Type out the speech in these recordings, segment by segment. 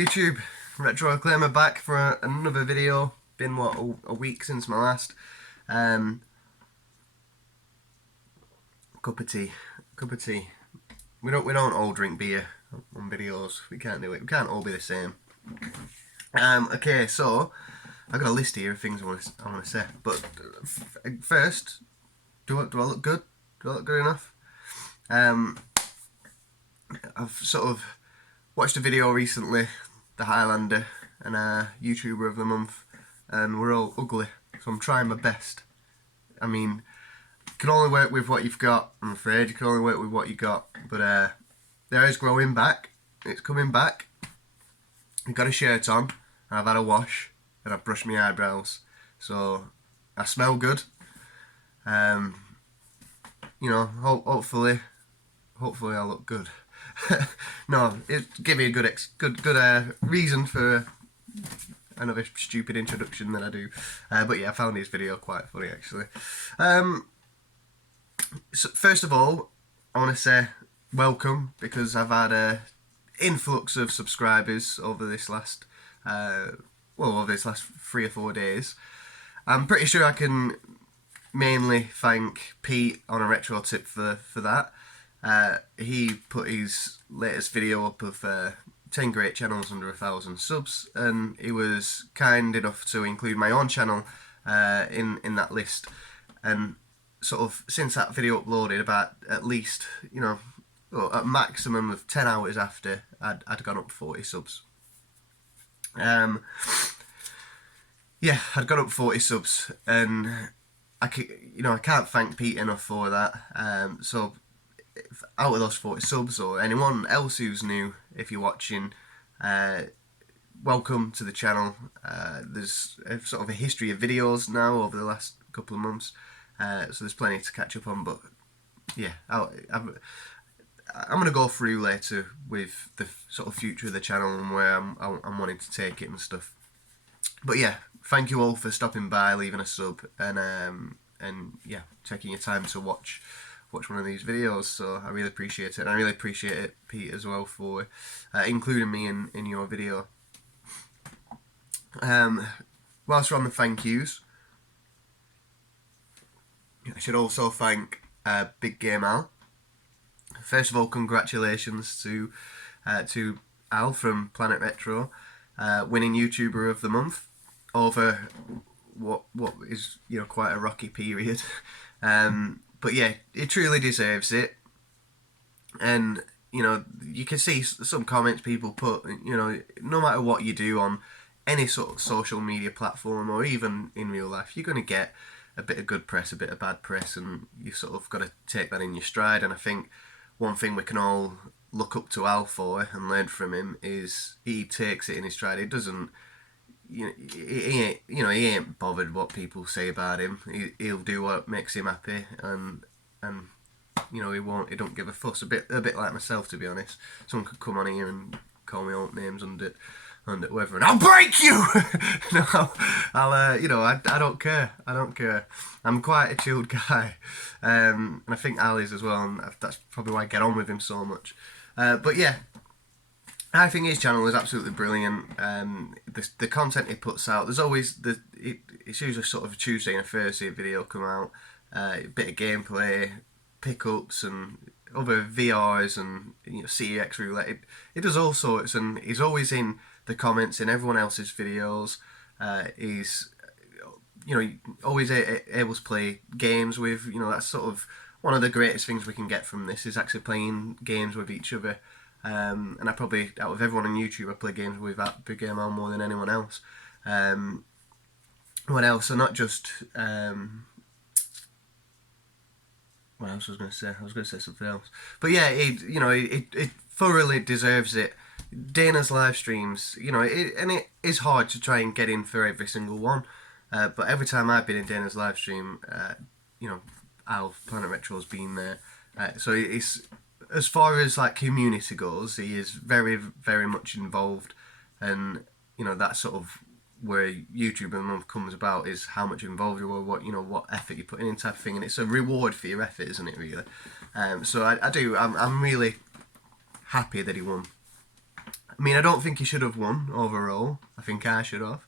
YouTube, Retro Reclaimer back for another video. Been what, a week since my last. Cup of tea. We don't all drink beer on videos. We can't do it. We can't all be the same. Okay, so I got a list here of things I want to say. But first, do I look good? Do I look good enough? I've sort of watched a video recently, the Highlander and YouTuber of the month, and we're all ugly, so I'm trying my best. I mean, you can only work with what you've got, I'm afraid. You can only work with what you got, but the hair is growing back, it's coming back. I've got a shirt on, and I've had a wash, and I've brushed my eyebrows, so I smell good. You know, hopefully I look good. No, give me a good reason for another stupid introduction that I do. But yeah, I found this video quite funny actually. So first of all, I want to say welcome, because I've had a influx of subscribers over this last over this last 3 or 4 days. I'm pretty sure I can mainly thank Pete Onaretrotip for that. He put his latest video up of 10 great channels under 1,000 subs, and he was kind enough to include my own channel in that list. And sort of since that video uploaded, about at least, you know, a maximum of 10 hours after, I'd gone up 40 subs. Yeah, I'd gone up 40 subs, and I can't thank Pete enough for that. So out of those 40 subs, or anyone else who's new, if you're watching, welcome to the channel. There's sort of a history of videos now over the last couple of months, so there's plenty to catch up on. But yeah, I'm going to go through later with the sort of future of the channel and where I'm wanting to take it and stuff. But yeah, thank you all for stopping by, leaving a sub, and yeah, taking your time to watch one of these videos. So I really appreciate it, and I really appreciate it, Pete, as well, for including me in your video. Whilst we're on the thank yous, I should also thank Big Game Al. First of all, congratulations to Al from Planet Retro, winning YouTuber of the month over what is, you know, quite a rocky period. But yeah, it truly deserves it. And, you know, you can see some comments people put, you know, no matter what you do on any sort of social media platform or even in real life, you're going to get a bit of good press, a bit of bad press, and you sort of got to take that in your stride. And I think one thing we can all look up to Al for and learn from him is he takes it in his stride. He doesn't, he ain't bothered what people say about him. He'll do what makes him happy, and you know, he don't give a fuss. A bit like myself, to be honest. Someone could come on here and call me old names under whoever, and I'll break you. No, I'll I don't care. I'm quite a chilled guy, and I think Al is as well, and that's probably why I get on with him so much. But yeah, I think his channel is absolutely brilliant. The content he puts out, there's always it's usually sort of a Tuesday and a Thursday video come out. A bit of gameplay, pickups, and other VRs, and, you know, CEX roulette. It does all sorts, and he's always in the comments in everyone else's videos. He's, you know, always able to play games with, you know, that's sort of one of the greatest things we can get from this, is actually playing games with each other. And I probably, out of everyone on YouTube, I play games with that Big Game On more than anyone else. What else? So not just what else was I going to say? I was going to say something else. But yeah, it thoroughly deserves it. Dana's live streams, you know, it is hard to try and get in for every single one. But every time I've been in Dana's live stream, you know, Al, Planet Retro's been there. So it's, as far as like community goes, he is very, very much involved. And, you know, that's sort of where YouTube of the month comes about, is how much involved you are, what effort you're putting in, type of thing, and it's a reward for your effort, isn't it, really? So I'm really happy that he won. I mean, I don't think he should have won overall. I think I should have.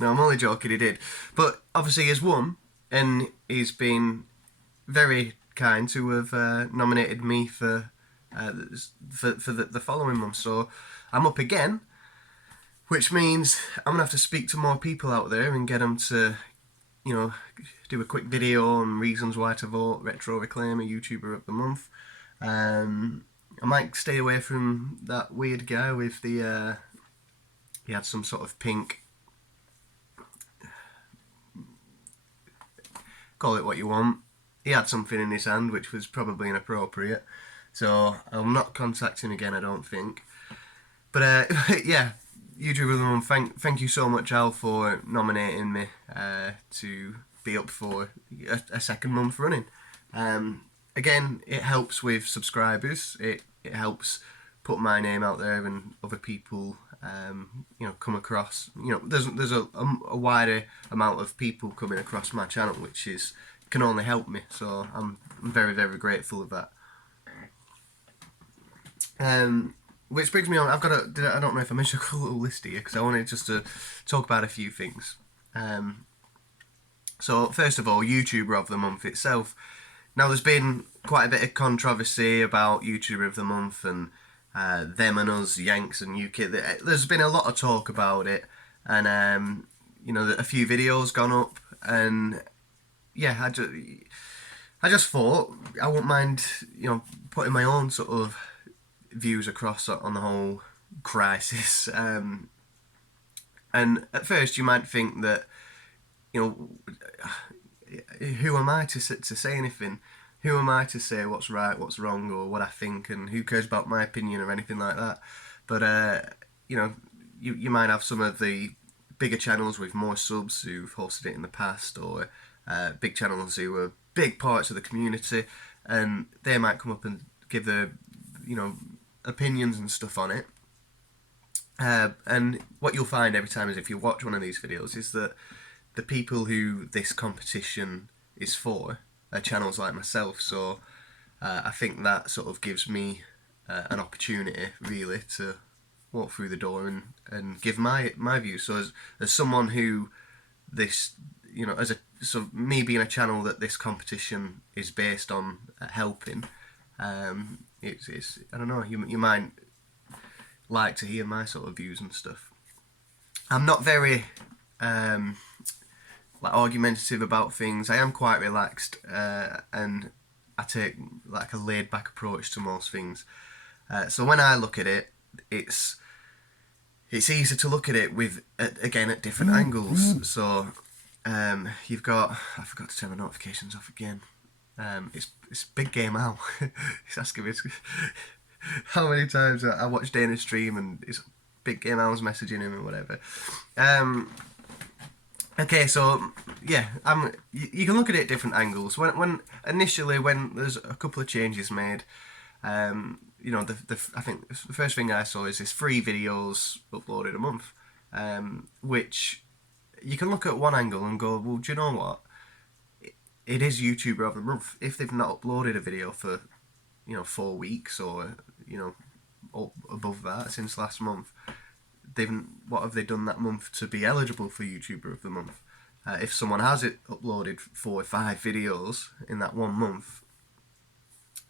No, I'm only joking, he did. But obviously he's won, and he's been very kind to have nominated me for the following month. So I'm up again, which means I'm going to have to speak to more people out there and get them to, you know, do a quick video on reasons why to vote Retro Reclaimer YouTuber of the Month. I might stay away from that weird guy with the, he had some sort of pink, call it what you want, he had something in his hand which was probably inappropriate, so I'll not contact him again, I don't think. But yeah, YouTuber of the Month, thank you so much, Al, for nominating me to be up for a second month running. Again, it helps with subscribers, it helps put my name out there and other people you know, come across, you know, there's a wider amount of people coming across my channel, which can only help me, so I'm very, very grateful of that. Which brings me on, I don't know if I mentioned a little list here, because I wanted just to talk about a few things. So first of all, YouTuber of the Month itself. Now there's been quite a bit of controversy about YouTuber of the Month and them and us, Yanks and UK. There's been a lot of talk about it, and you know, a few videos gone up, and yeah, I just thought I wouldn't mind, you know, putting my own sort of views across on the whole crisis. And at first you might think that, you know, who am I to say anything? Who am I to say what's right, what's wrong, or what I think, and who cares about my opinion or anything like that? But you know, you might have some of the bigger channels with more subs who've hosted it in the past, or big channels who are big parts of the community, and they might come up and give their, you know, opinions and stuff on it. And what you'll find every time is, if you watch one of these videos, is that the people who this competition is for are channels like myself. So I think that sort of gives me an opportunity really to walk through the door and give my view. So as someone who this, you know, so me being a channel that this competition is based on helping, it's I don't know, you might like to hear my sort of views and stuff. I'm not very like argumentative about things. I am quite relaxed, and I take like a laid back approach to most things. So when I look at it, it's easy to look at it with again at different angles. So you've got, I forgot to turn my notifications off again. It's Big Game Al. He's asking me how many times I watch Dana's stream and it's Big Game Al's messaging him and whatever. Okay, so yeah, you can look at it at different angles. When initially when there's a couple of changes made, you know, I think the first thing I saw is this 3 videos uploaded a month, which you can look at one angle and go, well, do you know what? It is YouTuber of the Month. If they've not uploaded a video for, you know, 4 weeks or, you know, above that since last month, what have they done that month to be eligible for YouTuber of the Month? If someone has uploaded 4 or 5 videos in that 1 month,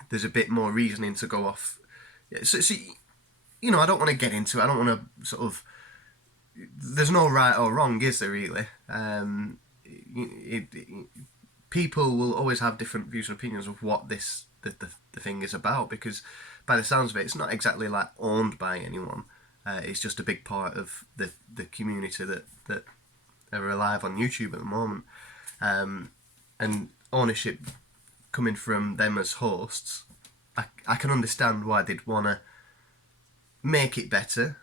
there's a bit more reasoning to go off. So you know, I don't want to get into it. I don't want to sort of. There's no right or wrong, is there really? People will always have different views and opinions of what the thing is about, because by the sounds of it, it's not exactly like owned by anyone. It's just a big part of the community that are alive on YouTube at the moment, and ownership coming from them as hosts. I can understand why they'd want to make it better,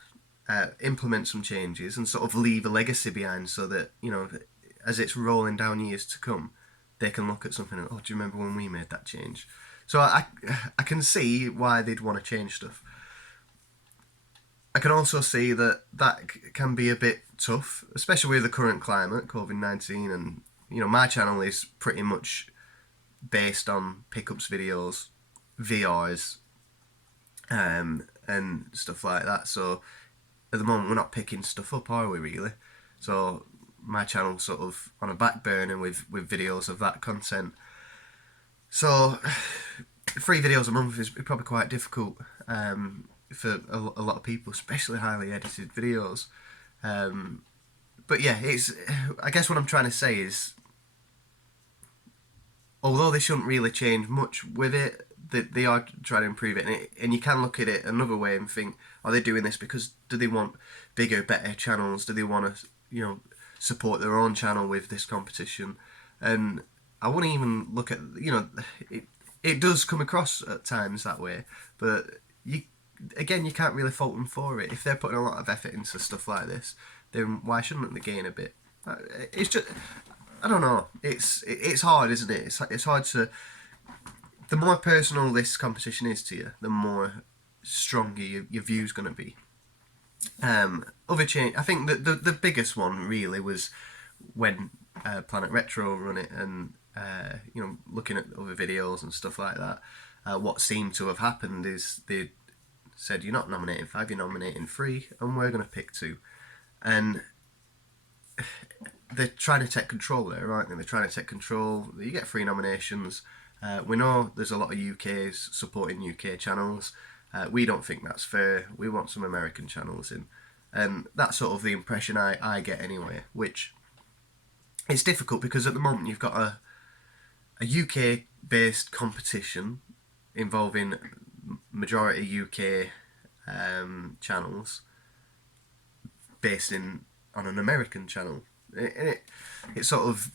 implement some changes, and sort of leave a legacy behind, so that, you know, as it's rolling down years to come, they can look at something and, oh, do you remember when we made that change? So I can see why they'd want to change stuff. I can also see that can be a bit tough, especially with the current climate, COVID-19, and, you know, my channel is pretty much based on pickups videos, VRs, and and stuff like that. So at the moment we're not picking stuff up, are we really? So my channel's sort of on a back burner with videos of that content. So 3 videos a month is probably quite difficult for a lot of people, especially highly edited videos. But yeah, I guess what I'm trying to say is, although they shouldn't really change much with it, they are trying to improve it, and you can look at it another way and think, are they doing this because do they want bigger, better channels? Do they want to, support their own channel with this competition? And I wouldn't even look at, it does come across at times that way, but you can't really fault them for it. If they're putting a lot of effort into stuff like this, then why shouldn't they gain a bit? It's just, I don't know. It's hard, isn't it? It's hard to. The more personal this competition is to you, the more stronger your view's going to be. Other change, I think that the biggest one really was when Planet Retro run it, and looking at other videos and stuff like that. What seemed to have happened is they said, you're not nominating 5, you're nominating 3, and we're going to pick 2. And they're trying to take control there, aren't they? They're trying to take control. You get 3 nominations. We know there's a lot of UKs supporting UK channels. We don't think that's fair. We want some American channels in. And that's sort of the impression I get anyway, which it's difficult because at the moment you've got a UK-based competition involving majority UK channels based on an American channel. It sort of,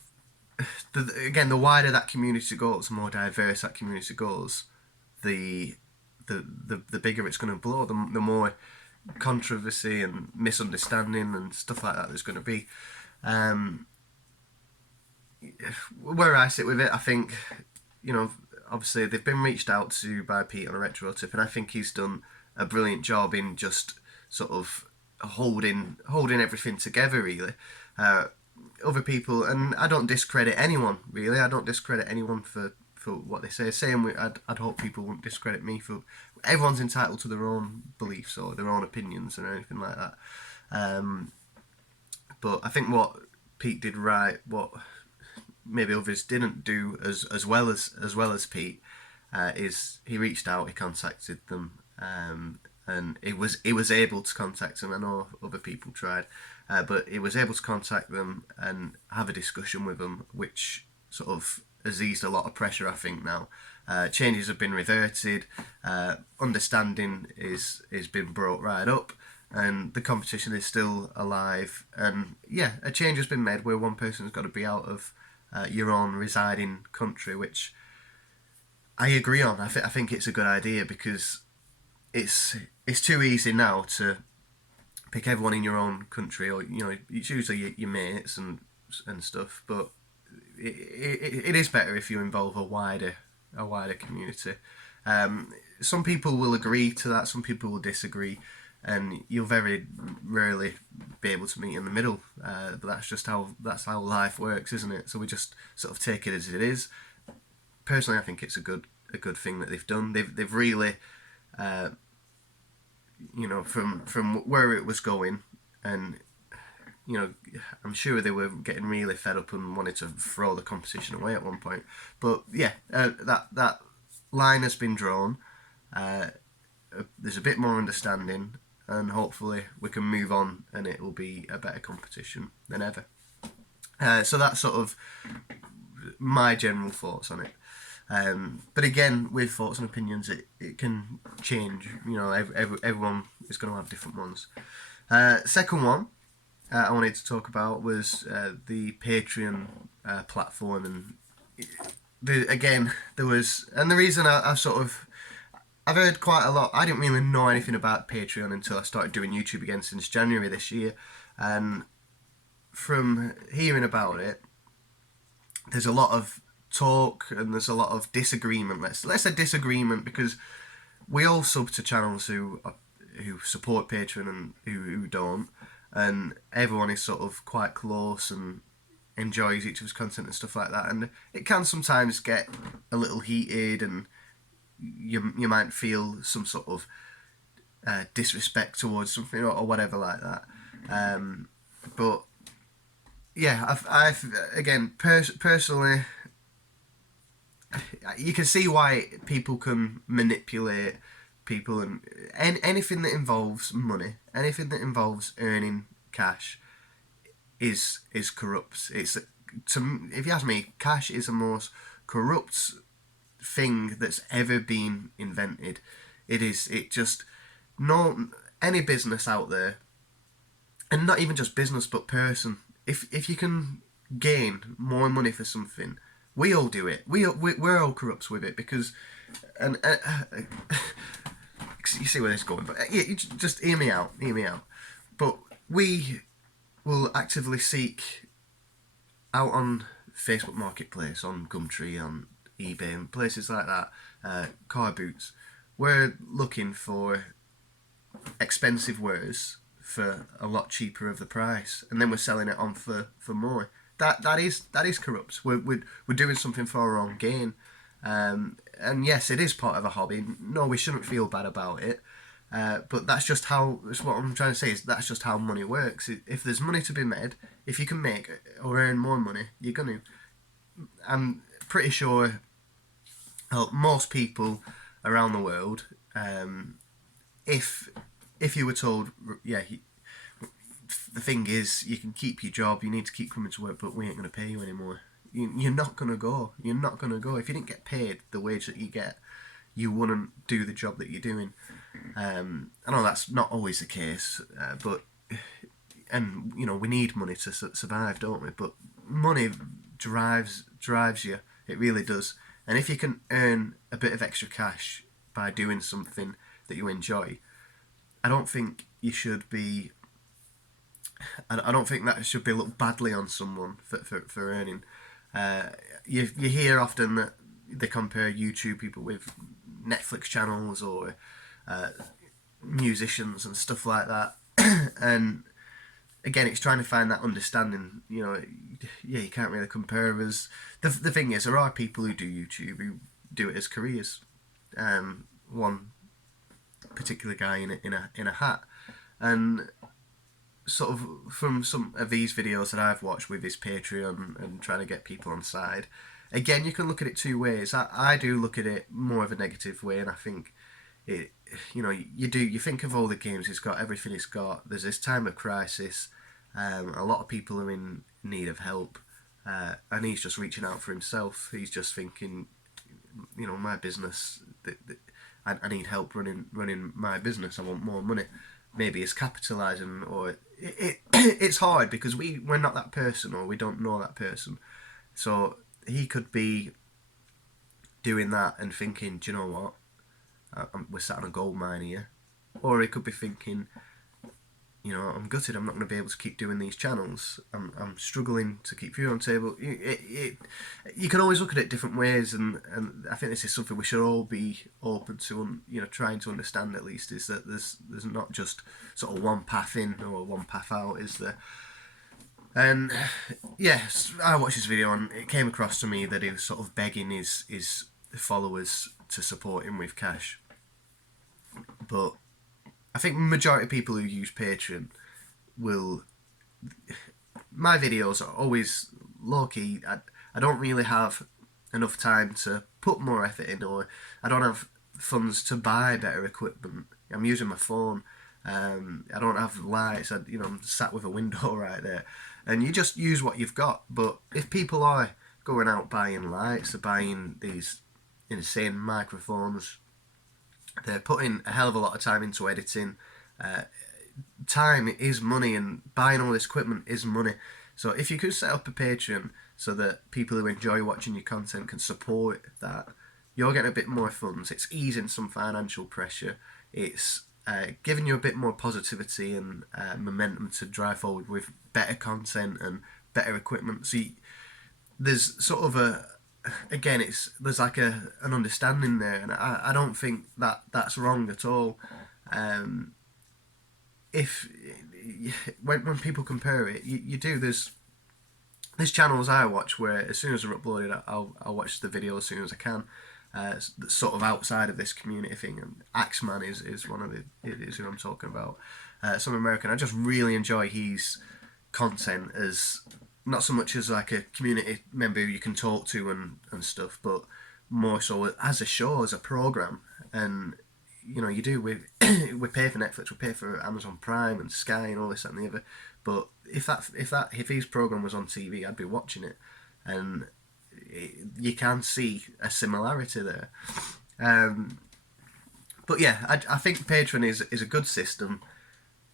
the wider that community goes, the more diverse that community goes, the bigger it's going to blow, the more controversy and misunderstanding and stuff like that there's going to be. Where I sit with it, I think, obviously they've been reached out to by Pete on Onaretrotip, and I think he's done a brilliant job in just sort of holding everything together, really. Other people, and I don't discredit anyone, really. I don't discredit anyone for what they say. I'd hope people wouldn't discredit me for. Everyone's entitled to their own beliefs or their own opinions or anything like that. But I think what Pete did right, what maybe others didn't do as well as Pete, is he reached out, he contacted them, and it was able to contact them. I know other people tried, but it was able to contact them and have a discussion with them, which sort of has eased a lot of pressure, I think, now. Changes have been reverted, understanding is been brought right up, and the competition is still alive. And yeah, a change has been made where one person's got to be out of your own residing country, which I agree on. I think it's a good idea because it's too easy now to pick everyone in your own country, or it's usually your mates and stuff. But it is better if you involve a wider community. Some people will agree to that, some people will disagree, and you'll very rarely be able to meet in the middle. But that's how life works, isn't it? So we just sort of take it as it is. Personally, I think it's a good thing that they've done. They've really, from where it was going, and I'm sure they were getting really fed up and wanted to throw the competition away at one point. But yeah, that line has been drawn. There's a bit more understanding, and hopefully we can move on, and it will be a better competition than ever. So that's sort of my general thoughts on it. But again, with thoughts and opinions, it can change. Everyone is going to have different ones. Second one I wanted to talk about was the Patreon platform, and there was, and the reason I've heard quite a lot. I didn't really know anything about Patreon until I started doing YouTube again since January this year, and from hearing about it, there's a lot of talk and there's a lot of disagreement. Let's say disagreement, because we all sub to channels who support Patreon and who don't, and everyone is sort of quite close and enjoys each other's content and stuff like that. And it can sometimes get a little heated, and you might feel some sort of disrespect towards something or whatever like that. But yeah, I've again personally, you can see why people can manipulate people, and anything that involves money, anything that involves earning cash is corrupt. If you ask me, cash is the most corrupt thing that's ever been invented. It is. It just no any business out there, and not even just business but person. If you can gain more money for something, we all do it. We're all corrupt with it because, and you see where this is going. But yeah, you just hear me out. Hear me out. But we will actively seek out on Facebook Marketplace, on Gumtree, on eBay, and places like that, car boots. We're looking for expensive wares for a lot cheaper of the price, and then we're selling it on for more. That is corrupt. We're doing something for our own gain, and yes, it is part of a hobby. No, we shouldn't feel bad about it. But that's just how. That's what I'm trying to say is that's just how money works. If there's money to be made, if you can make or earn more money, you're gonna. I'm pretty sure. Most people around the world, if you were told, yeah, the thing is, you can keep your job, you need to keep coming to work, but we ain't going to pay you anymore. You're not going to go. You're not going to go. If you didn't get paid the wage that you get, you wouldn't do the job that you're doing. I know that's not always the case, but and we need money to survive, don't we? But money drives you. It really does. And if you can earn a bit of extra cash by doing something that you enjoy, I don't think you should be. I don't think that should be looked badly on someone for earning. You hear often that they compare YouTube people with Netflix channels or musicians and stuff like that, and again, it's trying to find that understanding. Yeah, you can't really compare us. The thing is, there are people who do YouTube who do it as careers. One particular guy in a hat, and sort of from some of these videos that I've watched with his Patreon and trying to get people on side. Again, you can look at it two ways. I do look at it more of a negative way, and I think it. You think of all the games he's got, everything he's got. There's this time of crisis. A lot of people are in need of help, and he's just reaching out for himself. He's just thinking, my business. I need help running my business. I want more money. Maybe it's capitalising, or it's hard because we're not that person, or we don't know that person. So he could be doing that and thinking, do you know what? We're sat on a gold mine here. Or he could be thinking, I'm gutted. I'm not going to be able to keep doing these channels. I'm struggling to keep food on the table. You can always look at it different ways, and I think this is something we should all be open to. Trying to understand at least is that there's not just sort of one path in or one path out, is there? And yes, I watched this video and it came across to me that he was sort of begging his followers to support him with cash. But I think majority of people who use Patreon will. My videos are always low key. I don't really have enough time to put more effort in, or I don't have funds to buy better equipment. I'm using my phone. I don't have lights. I'm sat with a window right there, and you just use what you've got. But if people are going out buying lights, they're buying these insane microphones. They're putting a hell of a lot of time into editing. Time is money, and buying all this equipment is money. So if you could set up a Patreon so that people who enjoy watching your content can support that, you're getting a bit more funds. It's easing some financial pressure. It's giving you a bit more positivity and momentum to drive forward with better content and better equipment. So there's sort of there's like an understanding there, and I don't think that's wrong at all. If when people compare it, you do. There's channels I watch where as soon as they're uploaded, I'll watch the video as soon as I can. sort of outside of this community thing. And Axeman is one of is who I'm talking about. Some American. I just really enjoy his content as not so much as like a community member who you can talk to and stuff, but more so as a show, as a program. And you do we we pay for Netflix, we pay for Amazon Prime and Sky and all this and the other. But if his program was on TV, I'd be watching it, and you can see a similarity there. But yeah, I think Patreon is a good system.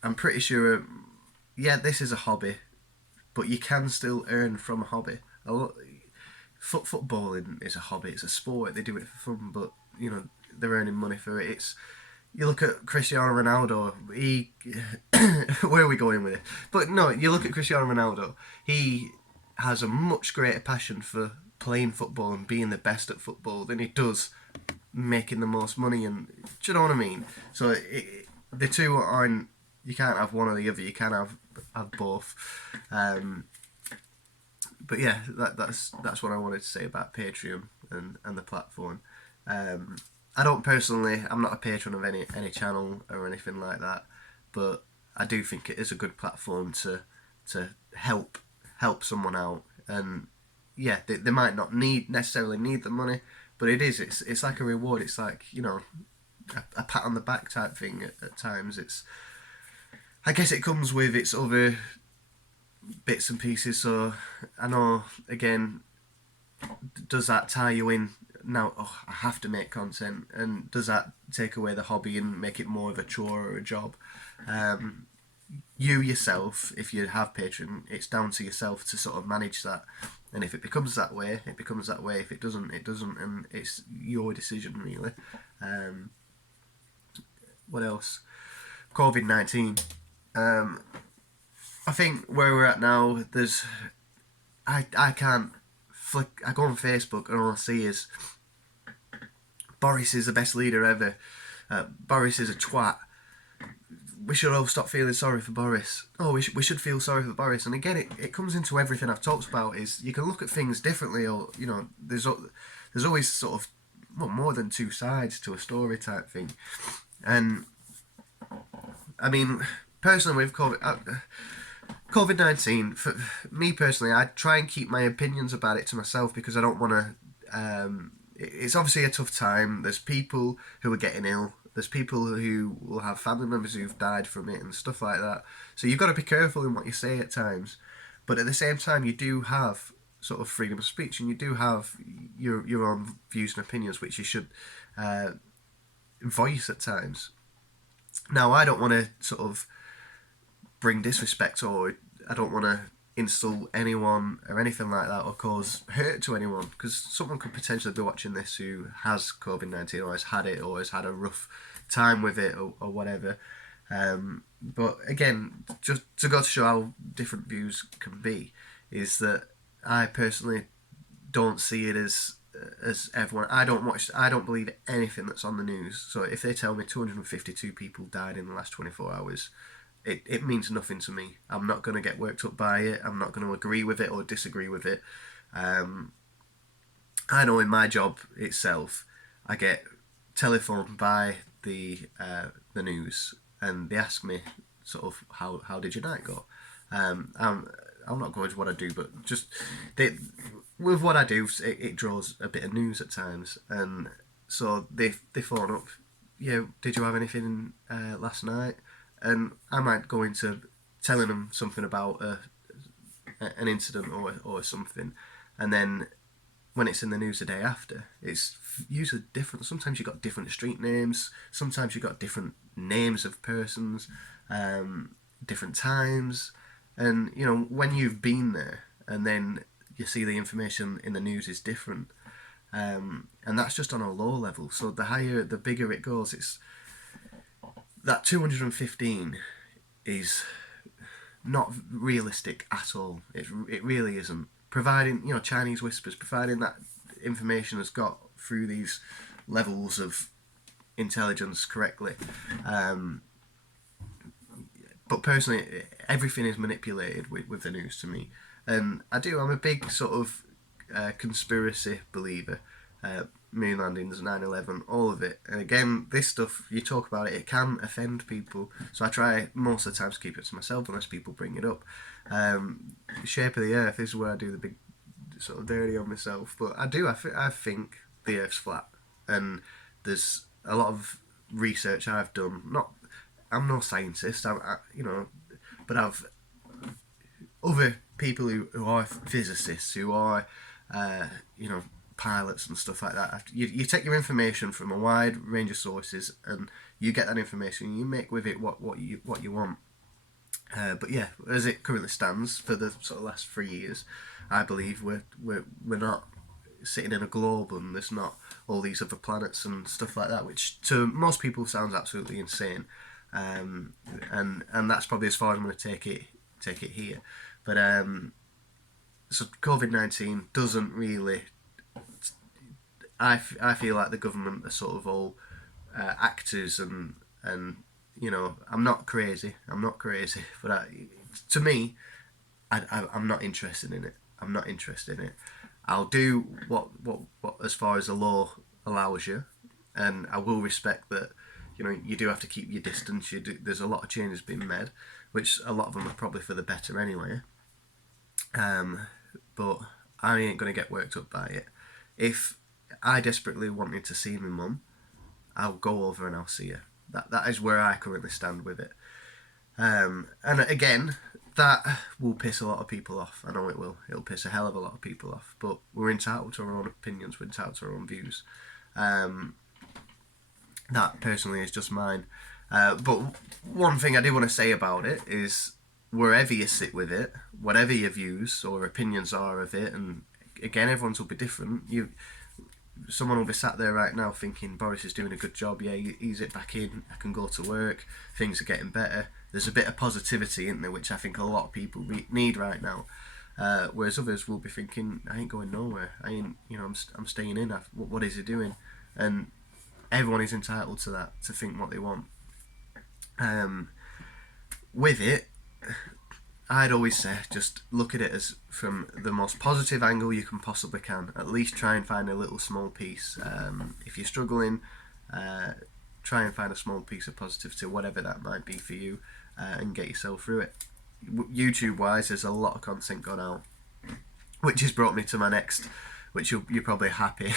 I'm pretty sure. Yeah, this is a hobby, but you can still earn from a hobby. Footballing is a hobby. It's a sport. They do it for fun, but they're earning money for it. You look at Cristiano Ronaldo. Where are we going with it? But no, you look at Cristiano Ronaldo. He has a much greater passion for playing football and being the best at football than he does making the most money. And do you know what I mean? So the two aren't. You can't have one or the other. You can't have both. But yeah, that's what I wanted to say about Patreon and the platform. I don't personally. I'm not a patron of any channel or anything like that, but I do think it is a good platform to help someone out. And yeah, they might not necessarily need the money, but it's like a reward. It's like a pat on the back type thing at times. I guess it comes with its other bits and pieces. So I know, again, does that tie you in now? Oh, I have to make content, and does that take away the hobby and make it more of a chore or a job? You yourself, if you have Patreon, it's down to yourself to sort of manage that. And if it becomes that way, it becomes that way. If it doesn't, it doesn't, and it's your decision really. What else? COVID-19. I think where we're at now, I can't flick. I go on Facebook and all I see is Boris is the best leader ever. Boris is a twat. We should all stop feeling sorry for Boris. Oh, we should feel sorry for Boris. And again, it comes into everything I've talked about. Is you can look at things differently, or there's always sort of more than two sides to a story type thing. And I mean, personally, with COVID-19, for me personally, I try and keep my opinions about it to myself because I don't want to. It's obviously a tough time. There's people who are getting ill. There's people who will have family members who've died from it and stuff like that. So you've got to be careful in what you say at times. But at the same time, you do have sort of freedom of speech, and you do have your own views and opinions, which you should voice at times. Now, I don't want to sort of bring disrespect, or I don't want to insult anyone or anything like that, or cause hurt to anyone, because someone could potentially be watching this who has COVID-19 or has had it or has had a rough time with it or whatever. But again, just to go to show how different views can be, is that I personally don't see it as everyone. I don't believe anything that's on the news. So if they tell me 252 people died in the last 24 hours, it means nothing to me. I'm not going to get worked up by it. I'm not going to agree with it or disagree with it. I know in my job itself, I get telephoned by the news, and they ask me sort of how did your night go. I'm not going to what I do, but just with what I do, it draws a bit of news at times, and so they phone up. Yeah, did you have anything last night? And I might go into telling them something about an incident or something, and then when it's in the news the day after, it's usually different. Sometimes you've got different street names, sometimes you've got different names of persons, different times, and when you've been there and then you see the information in the news is different, and that's just on a low level. So the bigger it goes, it's that 215 is not realistic at all. It really isn't. Providing Chinese whispers, providing that information has got through these levels of intelligence correctly. But personally, everything is manipulated with the news to me, and I'm a big sort of conspiracy believer. moon landings, 9/11, all of it. And again, this stuff, you talk about it, it can offend people. So I try most of the time to keep it to myself unless people bring it up. Shape of the Earth is where I do the big sort of dirty on myself. But I think the Earth's flat. And there's a lot of research I've done. I'm no scientist, but I've other people who are physicists, who are, pilots and stuff like that. You take your information from a wide range of sources, and you get that information, and you make with it what you want. But yeah, as it currently stands, for the sort of last 3 years, I believe we're not sitting in a globe, and there's not all these other planets and stuff like that, which to most people sounds absolutely insane. And that's probably as far as I'm going to take it here. But so COVID-19 doesn't really. I feel like the government are sort of all actors, and I'm not crazy, but to me, I'm not interested in it. I'm not interested in it. I'll do what as far as the law allows you, and I will respect that. You do have to keep your distance. There's a lot of changes being made, which a lot of them are probably for the better anyway. But I ain't gonna get worked up by it. If I desperately wanted to see my mum, I'll go over and I'll see her. That is where I currently stand with it. And again, that will piss a lot of people off. I know it will. It'll piss a hell of a lot of people off. But we're entitled to our own opinions. We're entitled to our own views. That personally is just mine. But one thing I do want to say about it is, wherever you sit with it, whatever your views or opinions are of it, and again, everyone's will be different. Someone will be sat there right now thinking Boris is doing a good job. Yeah, ease it back in. I can go to work. Things are getting better. There's a bit of positivity in there, which I think a lot of people need right now. Whereas others will be thinking, I ain't going nowhere. I'm staying in. What is he doing? And everyone is entitled to that, to think what they want. With it, I'd always say just look at it as from the most positive angle you can possibly can. At least try and find a little small piece. If you're struggling, try and find a small piece of positivity, whatever that might be for you, and get yourself through it. YouTube wise, there's a lot of content gone out, which has brought me to my next, which you're probably happy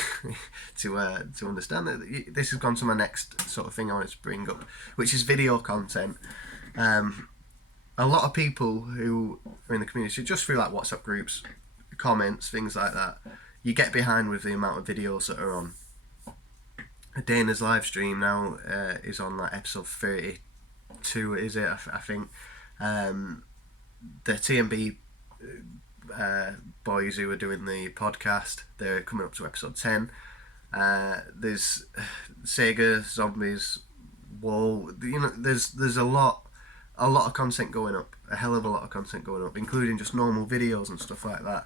to understand that this has gone to my next sort of thing I wanted to bring up, which is video content. A lot of people who are in the community, just through like WhatsApp groups, comments, things like that, you get behind with the amount of videos that are on. Dana's live stream now is on like episode 32, is it? I think. The TMB boys who are doing the podcast, they're coming up to episode 10. There's Sega, Zombies, Wall. There's a lot of content going up, a hell of a lot of content going up, including just normal videos and stuff like that.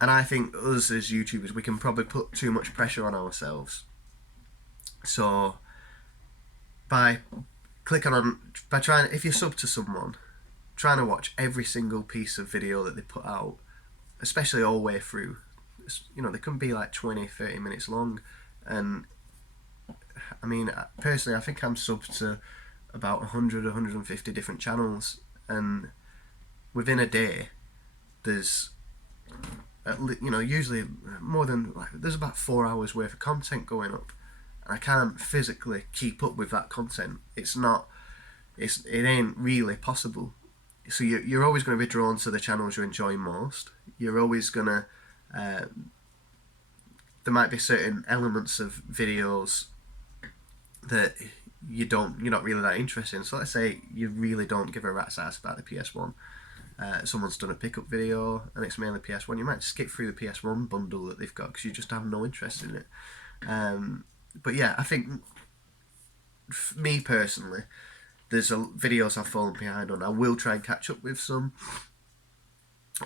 And I think us as YouTubers, we can probably put too much pressure on ourselves. So by trying, if you sub to someone, trying to watch every single piece of video that they put out, especially all the way through, they can be like 20-30 minutes long. And I mean, personally, I think I'm subbed to about 100-150 different channels, and within a day there's usually more than there's about 4 hours worth of content going up, and I can't physically keep up with that content. It ain't really possible. So you're always going to be drawn to the channels you enjoy most. You're always going to there might be certain elements of videos that you're not really that interested in. So let's say you really don't give a rat's ass about the PS1. Someone's done a pickup video and it's mainly PS1. You might skip through the PS1 bundle that they've got because you just have no interest in it. But yeah, I think me personally, there's videos I've fallen behind on. I will try and catch up with some.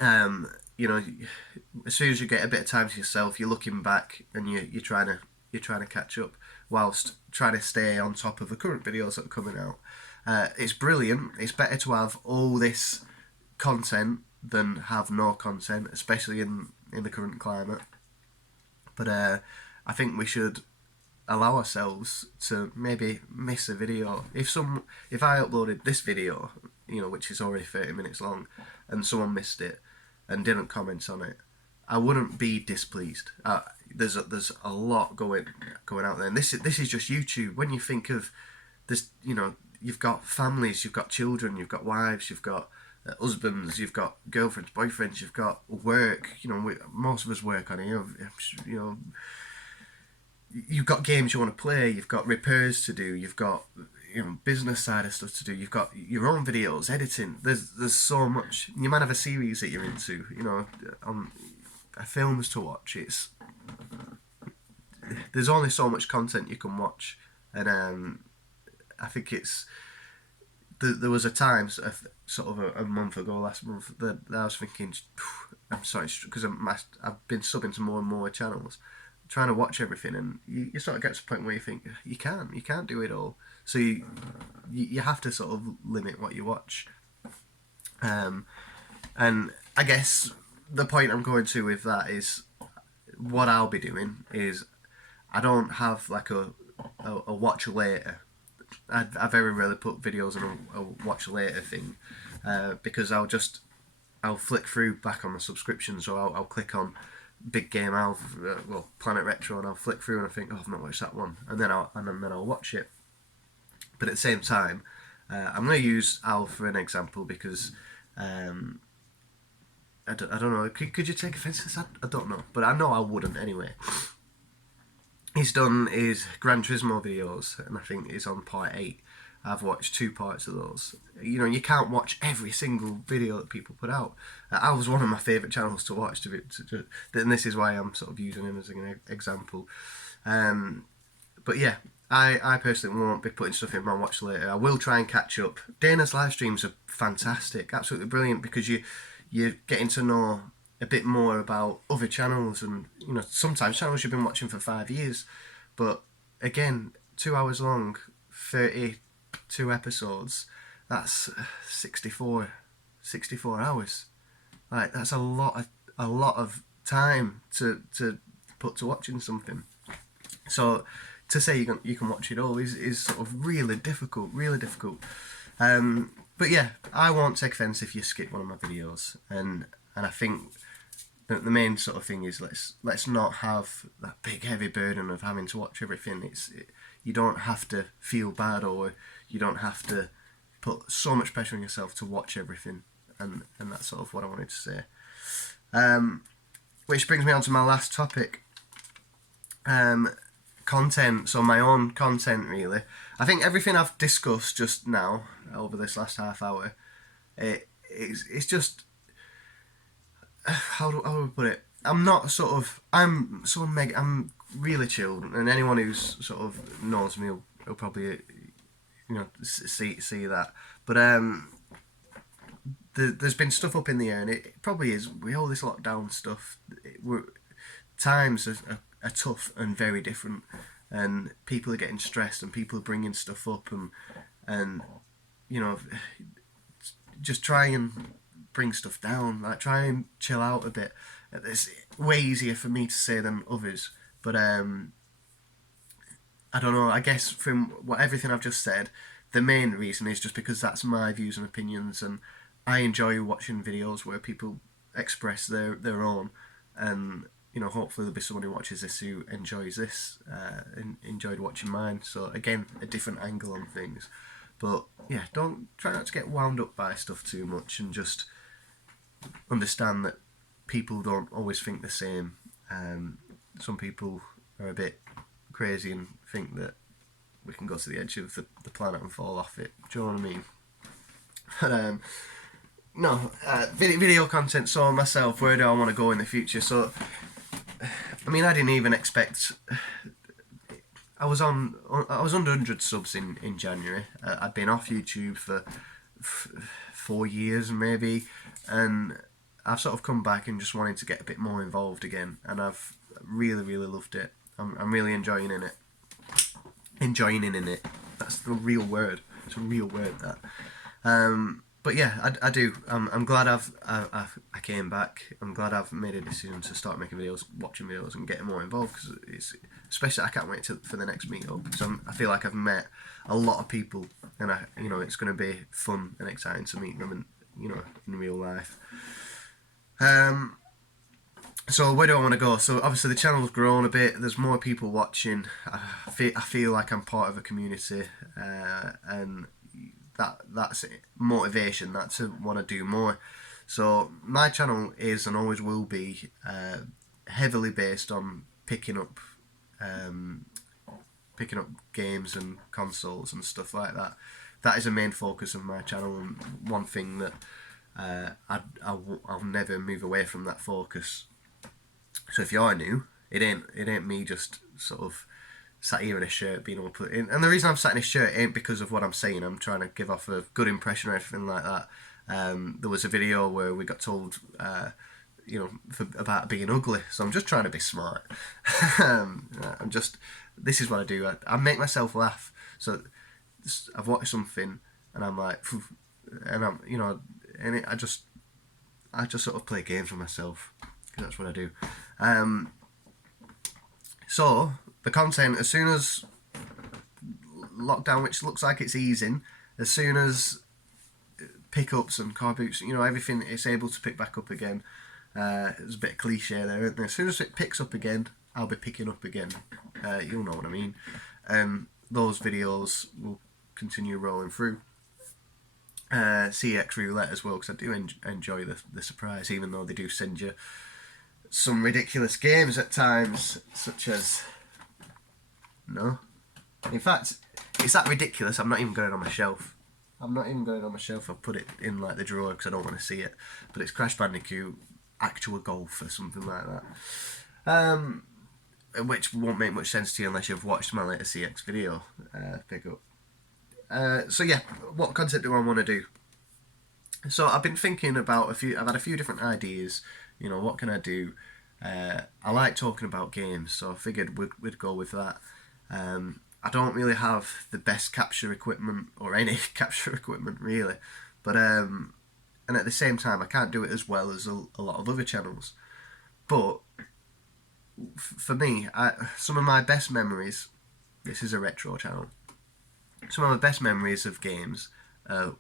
As soon as you get a bit of time to yourself, you're looking back and you're trying to catch up, whilst trying to stay on top of the current videos that are coming out. It's brilliant. It's better to have all this content than have no content, especially in the current climate. But I think we should allow ourselves to maybe miss a video. If I uploaded this video, which is already 30 minutes long, and someone missed it and didn't comment on it, I wouldn't be displeased. There's a lot going out there, and this is just YouTube. When you think of this, you've got families, you've got children, you've got wives, you've got husbands, you've got girlfriends, boyfriends, you've got work. Most of us work on here. You've got games you want to play, you've got repairs to do, you've got business side of stuff to do, you've got your own videos, editing. There's so much. You might have a series that you're into, films to watch. There's only so much content you can watch, and I think there was a time, sort of a month ago, last month, that I was thinking, I'm sorry, because I've been subbing to more and more channels, trying to watch everything, and you sort of get to a point where you think you can't do it all, so you have to sort of limit what you watch. And I guess the point I'm going to with that is, what I'll be doing is, I don't have like a watch later. I very rarely put videos on a watch later thing, because I'll flick through back on the subscription, so I'll click on Big Game Al, Planet Retro, and I'll flick through and I think, I've not watched that one, and then I'll watch it. But at the same time, I'm going to use Al for an example, because I don't know. Could you take offence to this? I don't know, but I know I wouldn't anyway. He's done his Gran Turismo videos, and I think he's on part 8. I've watched 2 parts of those. You can't watch every single video that people put out. I was one of my favourite channels to watch, and this is why I'm sort of using him as an example. But yeah, I personally won't be putting stuff in my watch later. I will try and catch up. Dana's live streams are fantastic, absolutely brilliant, because you're getting to know a bit more about other channels, and sometimes channels you've been watching for 5 years, but again, 2 hours long, 32 episodes, that's 64 hours. Like, that's a lot of time to put to watching something. So to say you can watch it all is sort of really difficult. But yeah, I won't take offence if you skip one of my videos, and I think the main sort of thing is, let's not have that big heavy burden of having to watch everything. You don't have to feel bad, or you don't have to put so much pressure on yourself to watch everything, and that's sort of what I wanted to say. Which brings me on to my last topic. Content, so my own content, really. I think everything I've discussed just now over this last half hour, it's just, how do I put it? I'm really chilled, and anyone who's sort of knows me will probably see that. But there's been stuff up in the air, and it probably is. With all this lockdown stuff, times are tough and very different, and people are getting stressed, and people are bringing stuff up, and just try and bring stuff down, like try and chill out a bit. It's way easier for me to say than others, but I don't know, I guess from everything I've just said, the main reason is just because that's my views and opinions, and I enjoy watching videos where people express their own, and hopefully there'll be someone who watches this who enjoys this, and enjoyed watching mine. So again, a different angle on things. But yeah, try not to get wound up by stuff too much, and just understand that people don't always think the same. Some people are a bit crazy and think that we can go to the edge of the planet and fall off it. Do you know what I mean? But no, video content. So myself, where do I want to go in the future? So, I mean, I didn't even expect. I was under 100 subs in January. I'd been off YouTube for 4 years maybe, and I've sort of come back and just wanted to get a bit more involved again, and I've really loved it. I'm really enjoying in it. That's the real word. It's a real word, that. But yeah, I do. I'm glad I came back. I'm glad I've made a decision to start making videos, watching videos, and getting more involved, because especially I can't wait for the next meetup, because I feel like I've met a lot of people, and it's going to be fun and exciting to meet them, in real life. So where do I want to go? So obviously the channel's grown a bit. There's more people watching. I feel like I'm part of a community, and that's it. Motivation. That to want to do more. So my channel is and always will be heavily based on picking up games and consoles and stuff like that. That is a main focus of my channel, and one thing that I'll never move away from that focus. So if you're new, it ain't me just sort of sat here in a shirt being all put in. And the reason I'm sat in a shirt ain't because of what I'm saying. I'm trying to give off a good impression or anything like that. There was a video where we got told, about being ugly. So I'm just trying to be smart. This is what I do. I make myself laugh. So I've watched something and I'm like, and I just sort of play games with myself. That's what I do. So the content, as soon as lockdown, which looks like it's easing, as soon as pickups and car boots, everything is able to pick back up again. It's a bit cliche there, isn't there? As soon as it picks up again, I'll be picking up again. You'll know what I mean. Those videos will continue rolling through. CX roulette as well, because I do enjoy the surprise, even though they do send you some ridiculous games at times, such as in fact, it's that ridiculous I'm not even going on my shelf. I'll put it in like the drawer because I don't want to see it, but it's Crash Bandicoot Actual Golf or something like that, which won't make much sense to you unless you've watched my latest CX video pickup. So yeah, what content do I want to do? So I've been thinking about I've had a few different ideas. What can I do? I like talking about games, so I figured we'd go with that. I don't really have the best capture equipment, or any capture equipment really, but and at the same time I can't do it as well as a lot of other channels. But for me, some of my best memories, this is a retro channel, some of my best memories of games,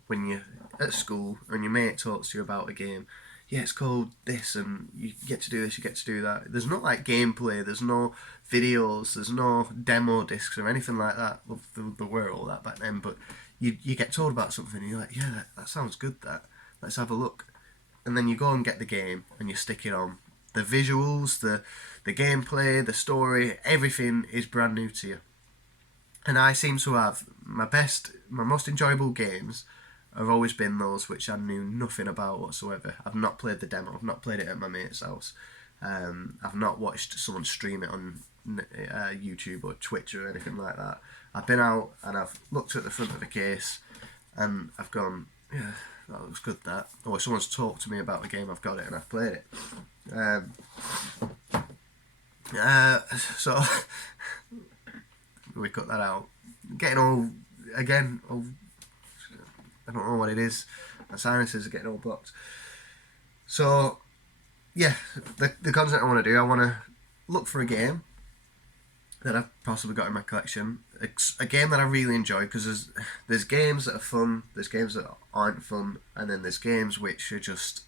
when you're at school and your mate talks to you about a game. Yeah, it's called this, and you get to do this, you get to do that. There's not like gameplay, there's no videos, there's no demo discs or anything like that. Well, there were all that back then, but you get told about something and you're like, yeah, that sounds good, let's have a look. And then you go and get the game and you stick it on. The visuals, the gameplay, the story, everything is brand new to you. And I seem to have my most enjoyable games have always been those which I knew nothing about whatsoever. I've not played the demo. I've not played it at my mate's house. I've not watched someone stream it on YouTube or Twitch or anything like that. I've been out and I've looked at the front of the case and I've gone, yeah, that looks good, that. Or someone's talked to me about the game, I've got it and I've played it. So we cut that out. Getting all I don't know what it is. My sinuses are getting all blocked. So, yeah, the content I want to do, I want to look for a game that I've possibly got in my collection. A game that I really enjoy, because there's games that are fun, there's games that aren't fun, and then there's games which are just,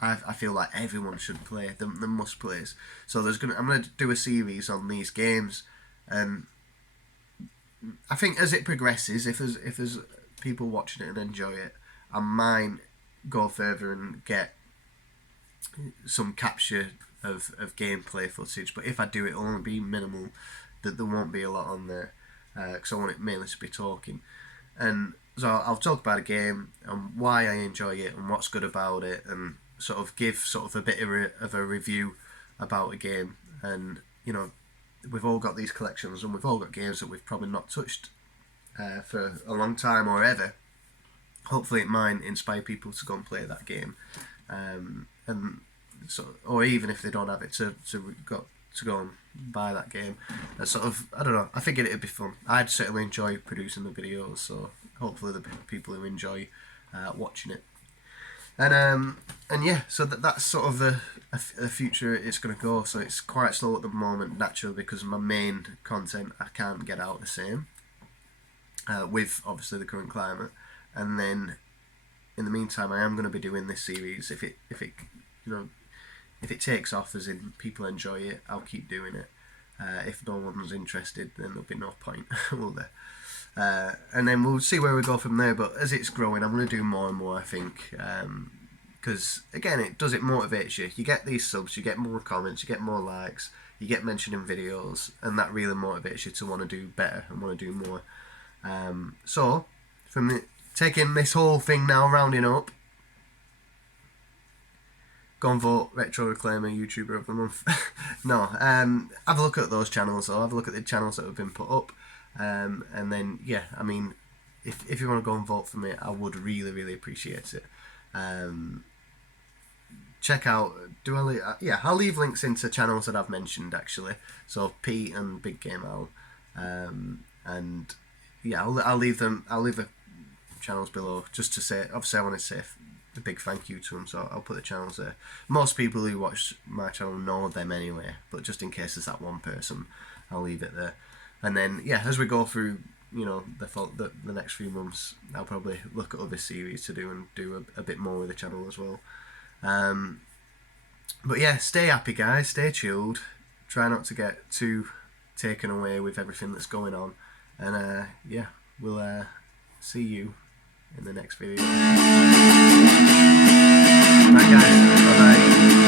I feel like everyone should play, the must plays. So I'm going to do a series on these games, and I think as it progresses, if there's people watching it and enjoy it, I might go further and get some capture of gameplay footage, but if I do, it'll only be minimal, that there won't be a lot on there, because I want it mainly to be talking. And so I'll talk about a game and why I enjoy it and what's good about it, and sort of give sort of a bit of a review about a game. And we've all got these collections and we've all got games that we've probably not touched for a long time or ever. Hopefully it might inspire people to go and play that game, and so, or even if they don't have it, to go and buy that game. And sort of, I don't know, I figured it'd be fun. I'd certainly enjoy producing the videos, so hopefully the people who enjoy watching it. And yeah, so that's sort of a future it's going to go. So it's quite slow at the moment, naturally, because my main content I can't get out the same, with obviously the current climate. And then in the meantime, I am going to be doing this series. If it you know if it takes off, as in people enjoy it, I'll keep doing it. If no one's interested, then there'll be no point, will there? And then we'll see where we go from there. But as it's growing, I'm going to do more and more, I think. Because, again, it motivates you. You get these subs, you get more comments, you get more likes, you get mentioned in videos, and that really motivates you to want to do better and want to do more. So, taking this whole thing now, rounding up, go and vote Retro Reclaimer YouTuber of the Month. No, have a look at those channels, or have a look at the channels that have been put up. And then, yeah, I mean, if you want to go and vote for me, I would really, really appreciate it. Check out, I'll leave links into channels that I've mentioned, actually. So Pete and Big Game Owl. And yeah, I'll leave the channels below, just to say, obviously I want to say a big thank you to them, so I'll put the channels there. Most people who watch my channel know them anyway, but just in case there's that one person, I'll leave it there. And then, yeah, as we go through, the next few months, I'll probably look at other series to do and do a bit more with the channel as well. But yeah, stay happy, guys. Stay chilled. Try not to get too taken away with everything that's going on. And yeah, we'll see you in the next video. Bye, guys. Bye-bye.